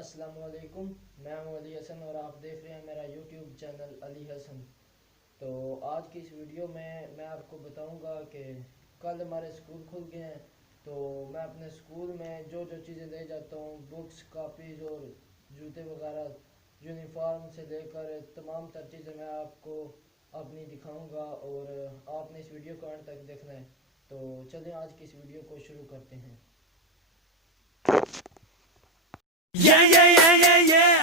السلام علیکم، میں ہوں علی حسن اور آپ دیکھ رہے ہیں میرا یوٹیوب چینل علی حسن۔ تو آج کی اس ویڈیو میں آپ کو بتاؤں گا کہ کل ہمارے اسکول کھل گئے ہیں، تو میں اپنے اسکول میں جو چیزیں لے جاتا ہوں، بکس، کاپیز اور جوتے وغیرہ، یونیفارم سے لے کر تمام تر چیزیں میں آپ کو اپنی دکھاؤں گا، اور آپ نے اس ویڈیو کو اینڈ تک دیکھنا ہے۔ تو چلیں آج کی اس ویڈیو کو شروع کرتے ہیں۔ Yeah, yeah, yeah, yeah, yeah.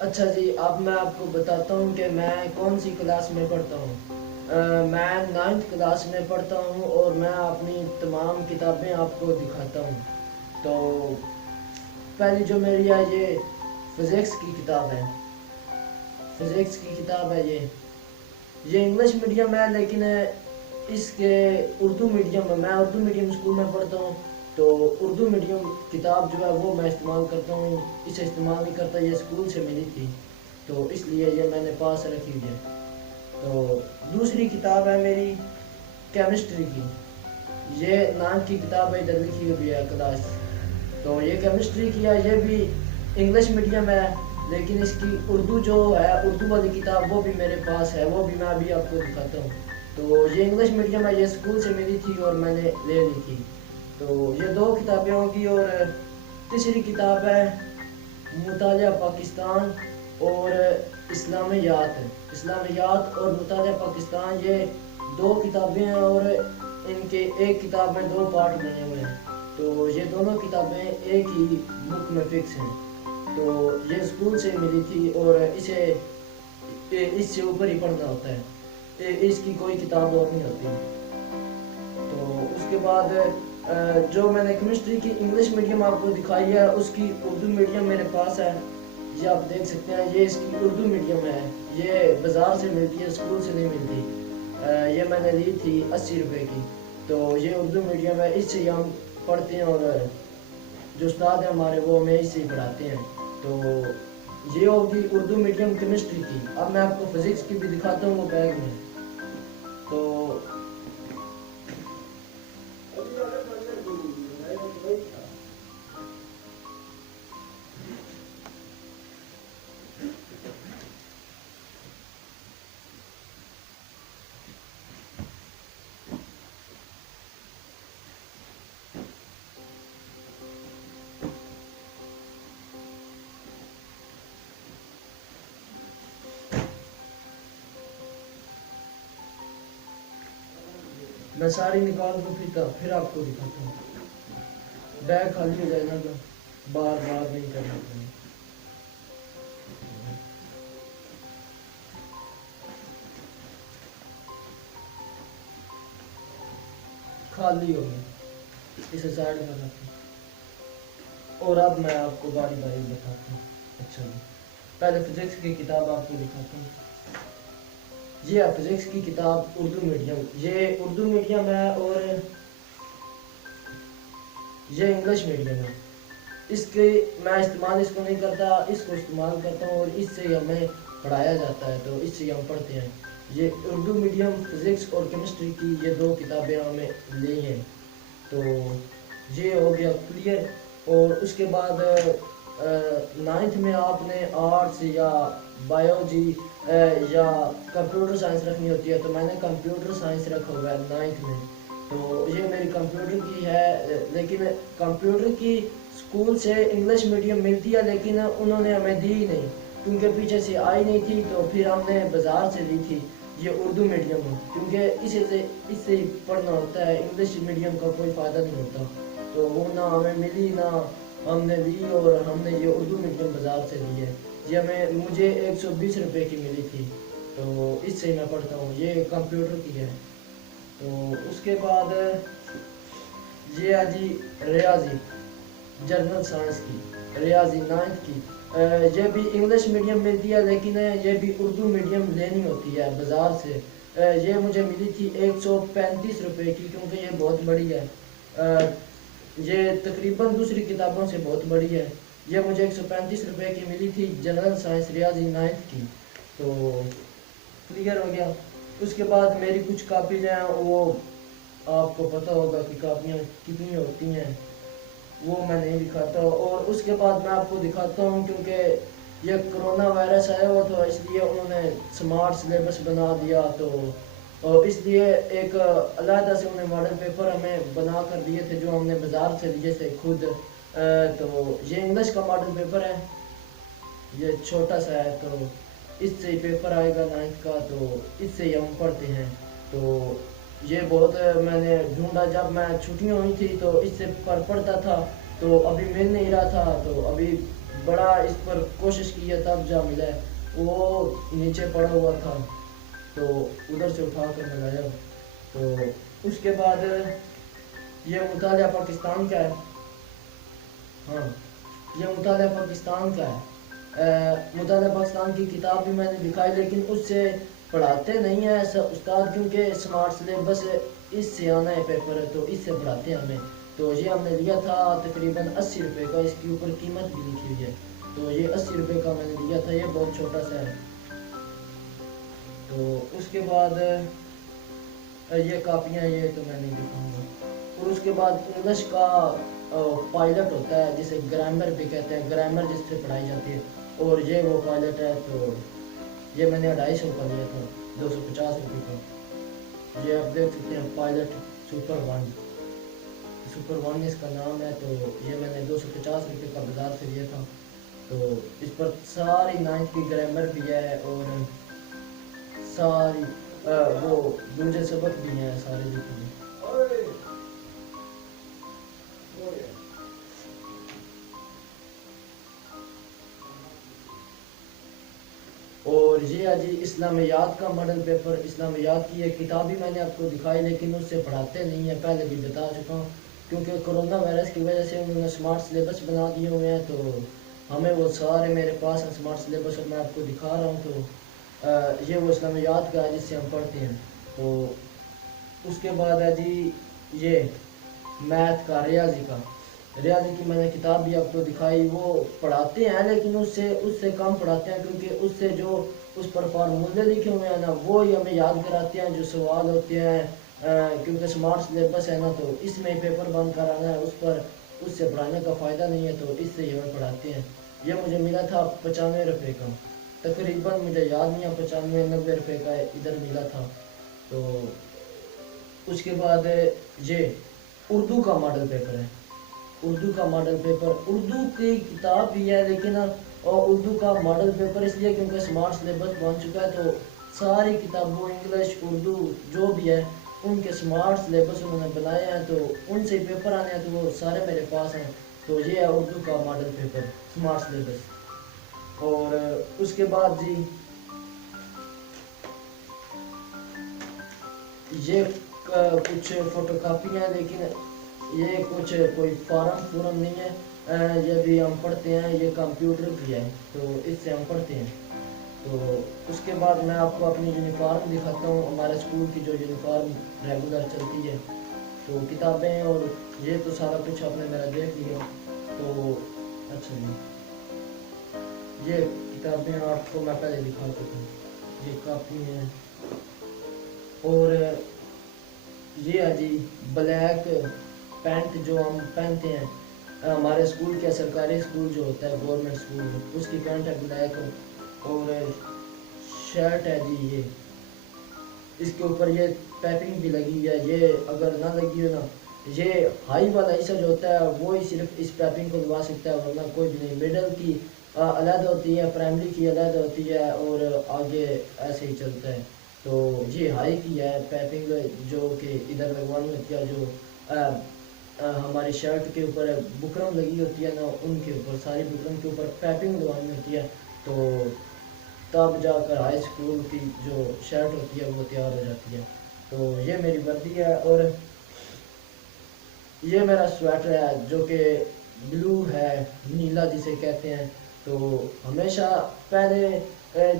اچھا جی، اب میں آپ کو بتاتا ہوں کہ میں کون سی کلاس میں پڑھتا ہوں۔ میں 9th کلاس میں پڑھتا ہوں اور میں اپنی تمام کتابیں آپ کو دکھاتا ہوں۔ تو پہلی جو میری ہے یہ فزکس کی کتاب ہے۔ فزکس کی کتاب ہے یہ انگلش میڈیم ہے، لیکن اس کے اردو میڈیم میں اردو میڈیم اسکول میں پڑھتا ہوں، تو اردو میڈیم کتاب جو ہے وہ میں استعمال کرتا ہوں، اسے استعمال نہیں کرتا، یہ اسکول سے ملی تھی تو اس لیے یہ میں نے پاس رکھی ہوئی ہے۔ تو دوسری کتاب ہے میری کیمسٹری کی، یہ 9th کی کتاب ہے، ادھر لکھی ہوئی ہے کلاس۔ تو یہ کیمسٹری کی ہے، یہ بھی انگلش میڈیم ہے، لیکن اس کی اردو جو ہے، اردو والی کتاب وہ بھی میرے پاس ہے، وہ بھی میں ابھی آپ کو دکھاتا ہوں۔ تو یہ انگلش میڈیم ہے، یہ اسکول سے ملی تھی اور میں نے لے لی تھی۔ تو یہ 2 کتابیں ہوگی، اور تیسری کتاب ہے مطالعہ پاکستان اور اسلامیات اور مطالعہ پاکستان، یہ 2 کتابیں ہیں اور ان کے ایک کتاب میں 2 پارٹ بنے ہوئے ہیں، تو یہ دونوں کتابیں ایک ہی بک میں فکس ہیں۔ تو یہ اسکول سے ملی تھی اور اس سے اوپر ہی پڑھنا ہوتا ہے، اس کی کوئی کتاب اور نہیں ہوتی۔ تو اس کے بعد جو میں نے کیمسٹری کی انگلش میڈیم آپ کو دکھائی ہے، اس کی اردو میڈیم میرے پاس ہے، یہ آپ دیکھ سکتے ہیں، یہ اس کی اردو میڈیم ہے، یہ بازار سے ملتی ہے، اسکول سے نہیں ملتی۔ یہ میں نے لی تھی 80 روپے کی۔ تو یہ اردو میڈیم ہے، اس سے ہی ہم پڑھتے ہیں، اور جو استاد ہیں ہمارے وہ ہمیں اس سے ہی پڑھاتے ہیں۔ تو یہ ہوگی اردو میڈیم کیمسٹری کی۔ اب میں آپ کو فزکس کی بھی دکھاتا ہوں وہ بیگ میں۔ تو میں ساری نکال کو پھر آپ کو دکھاتا ہوں، بیگ خالی ہو جائے نا تو بار بار نہیں کرنا پڑے۔ خالی ہو گیا، اسے سائڈ میں رکھیں، اور اب میں آپ کو باری باری دکھاتا ہوں۔ اچھا جی، پہلے فزکس کی کتاب آپ کو دکھاتا ہوں۔ یہ ہے فزکس کی کتاب اردو میڈیم، یہ اردو میڈیم ہے اور یہ انگلش میڈیم ہے۔ اس کے میں استعمال اس کو نہیں کرتا، اس کو استعمال کرتا ہوں، اور اس سے ہمیں پڑھایا جاتا ہے، تو اس سے ہم پڑھتے ہیں۔ یہ اردو میڈیم فزکس اور کیمسٹری کی یہ 2 کتابیں ہمیں لی ہیں۔ تو یہ ہو گیا کلیئر۔ اور اس کے بعد 9th میں آپ نے آرٹس یا بایولوجی یا کمپیوٹر سائنس رکھنی ہوتی ہے، تو میں نے کمپیوٹر سائنس رکھا ہوا ہے 9th میں۔ تو یہ میری کمپیوٹر کی ہے، لیکن کمپیوٹر کی اسکول سے انگلش میڈیم ملتی ہے، لیکن انہوں نے ہمیں دی ہی نہیں، کیونکہ پیچھے سے آئی نہیں تھی، تو پھر ہم نے بازار سے لی تھی یہ اردو میڈیم، کیونکہ اس سے پڑھنا ہوتا ہے، انگلش میڈیم کا کوئی فائدہ نہیں ہوتا۔ تو وہ نہ ہمیں ملی، نہ ہم نے لی، اور ہم نے یہ اردو میڈیم بازار سے لی ہے۔ یہ مجھے 120 روپے کی ملی تھی، تو اس سے میں پڑھتا ہوں، یہ کمپیوٹر کی ہے۔ تو اس کے بعد یہ ہے جی ریاضی، جنرل سائنس کی، ریاضی 9 کی۔ یہ بھی انگلش میڈیم ملتی ہے، لیکن یہ بھی اردو میڈیم لینی ہوتی ہے بازار سے۔ یہ مجھے ملی تھی 135 روپے کی، کیونکہ یہ بہت بڑی ہے، یہ تقریباً دوسری کتابوں سے بہت بڑی ہے۔ یہ مجھے 135 روپے کی ملی تھی، جنرل سائنس ریاضی 9 کی۔ تو کلیئر ہو گیا۔ اس کے بعد میری کچھ کاپیز ہیں، وہ آپ کو پتہ ہوگا کہ کاپیاں کتنی ہوتی ہیں، وہ میں نہیں دکھاتا۔ اور اس کے بعد میں آپ کو دکھاتا ہوں، کیونکہ یہ کرونا وائرس آیا ہوا تھا، اس لیے انہوں نے سمارٹ سلیبس بنا دیا، تو اس لیے ایک علیحدہ سے انہیں ماڈل پیپر ہمیں بنا کر دیے تھے، جو ہم نے بازار سے لیے تھے خود۔ تو یہ انگلش کا ماڈل پیپر ہے، یہ چھوٹا سا ہے، تو اس سے ہی پیپر آئے گا 9 کا، تو اس سے ہی ہم پڑھتے ہیں۔ تو یہ بہت میں نے ڈھونڈا، جب میں چھٹیاں ہوئی تھی تو اس سے پڑھتا تھا، تو ابھی مل نہیں رہا تھا، تو ابھی بڑا اس پر کوشش کی ہے، تب جا ملا ہے، وہ نیچے پڑا ہوا تھا، تو ادھر سے اٹھا کر میں لایا۔ تو اس کے بعد یہ مطالعہ پاکستان کا ہے، ہاں یہ مطالعہ پاکستان کا ہے۔ مطالعہ پاکستان کی کتاب بھی میں نے دکھائی، لیکن اس سے پڑھاتے نہیں ہیں استاد، کیونکہ سمارٹ سلیبس اس سے آنا ہے پیپر ہے، تو اس سے پڑھاتے ہیں ہمیں۔ تو یہ ہم نے لیا تھا تقریباً 80 روپے کا، اس کے اوپر قیمت بھی لکھی ہوئی ہے، تو یہ 80 روپے کا میں نے لیا تھا، یہ بہت چھوٹا سا ہے۔ تو اس کے بعد یہ کاپیاں، یہ تو میں نہیں دکھاؤں گا۔ اور اس کے بعد انگلش کا پائلٹ ہوتا ہے، جسے گرامر بھی کہتے ہیں، گرامر جس سے پڑھائی جاتی ہے، اور یہ وہ پائلٹ ہے، تو یہ میں نے 250 کا لیا تھا، 250 روپے کا۔ یہ آپ دیکھ سکتے ہیں، پائلٹ سپر 1 اس کا نام ہے، تو یہ میں نے 250 روپے کا بازار سے لیا تھا۔ تو اس پر ساری 9 کی گرامر بھی ہے، اور ساری وہ دوسرے سبق بھی ہیں سارے لکھے ہوئے۔ اور یہ ہے جی اسلامیات کا ماڈل پیپر، اسلامیات کی ایک کتاب بھی میں نے آپ کو دکھائی، لیکن اس سے پڑھاتے نہیں ہیں، پہلے بھی بتا چکا ہوں، کیونکہ کرونا وائرس کی وجہ سے انہوں نے سمارٹ سلیبس بنا دیے ہوئے ہیں، تو ہمیں وہ سارے میرے پاس ہیں سمارٹ سلیبس، اور میں آپ کو دکھا رہا ہوں۔ تو یہ وہ اسلامیات کا ہے جس سے ہم پڑھتے ہیں۔ تو اس کے بعد ہے جی یہ میتھ کا، ریاضی کی میں نے کتاب بھی آپ کو دکھائی، وہ پڑھاتے ہیں لیکن اس سے کم پڑھاتے ہیں، کیونکہ اس سے جو اس پر فارمولے لکھے ہوئے ہیں نا، وہ ہی ہمیں یاد کراتے ہیں، جو سوال ہوتے ہیں، کیونکہ سمارٹ سلیبس ہے نا، تو اس میں پیپر بند کرانا ہے، اس سے پڑھانے کا فائدہ نہیں ہے، تو اس سے ہی ہمیں پڑھاتے ہیں۔ یہ مجھے ملا تھا 95 روپے کا، تقریباً مجھے یاد نہیں ہے، 95-90 روپے کا ادھر ملا تھا۔ تو اس کے بعد یہ اردو کا ماڈل پیپر ہے، اردو کا ماڈل پیپر، اردو کی کتاب بھی ہے، لیکن اردو کا ماڈل پیپر اس لیے کیونکہ سمارٹ سلیبس بن چکا ہے، تو ساری کتابوں انگلش اردو جو بھی ہے ان کے سمارٹ سلیبس انہوں نے بنائے ہیں، تو ان سے پیپر آنے ہیں، تو وہ سارے میرے پاس ہیں۔ تو یہ ہے اردو کا ماڈل پیپر، سمارٹ سلیبس۔ اور اس کے بعد جی یہ کچھ فوٹو کاپی ہیں، لیکن یہ کچھ کوئی فارم نہیں ہے، یہ بھی ہم پڑھتے ہیں، یہ کمپیوٹر کی ہے، تو اس سے ہم پڑھتے ہیں۔ تو اس کے بعد میں آپ کو اپنی یونیفارم دکھاتا ہوں، ہمارے اسکول کی جو یونیفارم ریگولر چلتی ہے۔ تو کتابیں اور یہ تو سارا کچھ آپ نے میرا دیکھ لیا، تو اچھا جی یہ کتابیں آپ کو میں پہلے دکھا چکا ہوں، یہ کاپی ہیں۔ اور یہ ہے جی بلیک پینٹ جو ہم پہنتے ہیں، ہمارے اسکول کے سرکاری اسکول جو ہوتا ہے گورنمنٹ اسکول، اس کی پینٹ ہے بلیک، اور شرٹ ہے جی یہ، اس کے اوپر یہ پیپنگ بھی لگی ہے، یہ اگر نہ لگی ہو نا، یہ ہائی والا حصہ جو ہوتا ہے وہی صرف اس پیپنگ کو لگا سکتا ہے، ورنہ کوئی بھی نہیں۔ مڈل کی علیحدہ ہوتی ہے، پرائمری کی علیحدہ ہوتی ہے، اور آگے ایسے ہی چلتا ہے۔ تو یہ ہائی کی ہے پیپنگ، جو کہ ادھر لگوانی ہوتی ہے، جو ہماری شرٹ کے اوپر بکرم لگی ہوتی ہے نا، ان کے اوپر، ساری بکرم کے اوپر پیپنگ لگوانی ہوتی ہے، تو تب جا کر ہائی اسکول کی جو شرٹ ہوتی ہے وہ تیار ہو جاتی ہے. تو یہ میری وردی ہے اور یہ میرا سویٹر ہے جو کہ بلو ہے، نیلا جسے کہتے ہیں. تو ہمیشہ پہلے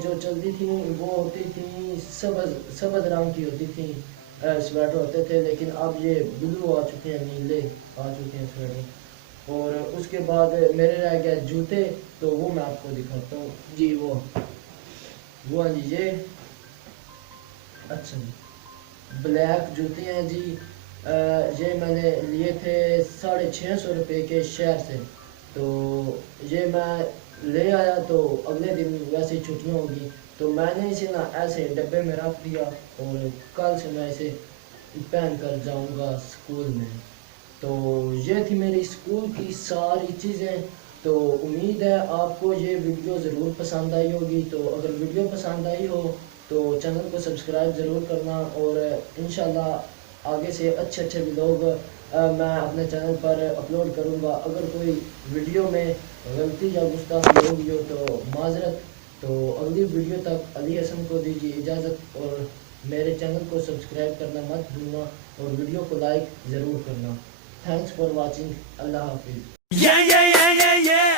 جو چلتی تھیں وہ ہوتی تھیں سبز رنگ کی ہوتی تھیں سویٹر ہوتے تھے، لیکن اب یہ بلو آ چکے ہیں، نیلے آ چکے ہیں سویٹر. اور اس کے بعد میرے رہ گئے جوتے، تو وہ میں آپ کو دکھاتا ہوں جی. وہ جی یہ اچھا جی بلیک جوتے ہیں جی. یہ میں نے لیے تھے 650 روپے کے شہر سے. تو یہ میں لے آیا تو اگلے دن ویسے چھٹیاں ہوگی تو میں نے اسے نا ایسے ڈبے میں رکھ دیا اور کل سے میں اسے پہن کر جاؤں گا اسکول میں. تو یہ تھی میری اسکول کی ساری چیزیں. تو امید ہے آپ کو یہ ویڈیو ضرور پسند آئی ہوگی. تو اگر ویڈیو پسند آئی ہو تو چینل کو سبسکرائب ضرور کرنا، اور انشاءاللہ آگے سے اچھے ولاگ میں اپنے چینل پر اپلوڈ کروں گا. اگر کوئی ویڈیو میں غلطی یا گستاخی ہوگی ہو تو معذرت. تو اگلی ویڈیو تک علی حسن کو دیجیے اجازت، اور میرے چینل کو سبسکرائب کرنا مت بھولنا اور ویڈیو کو لائک ضرور کرنا. Thanks for watching. اللہ حافظ. Yeah, yeah, yeah, yeah, yeah.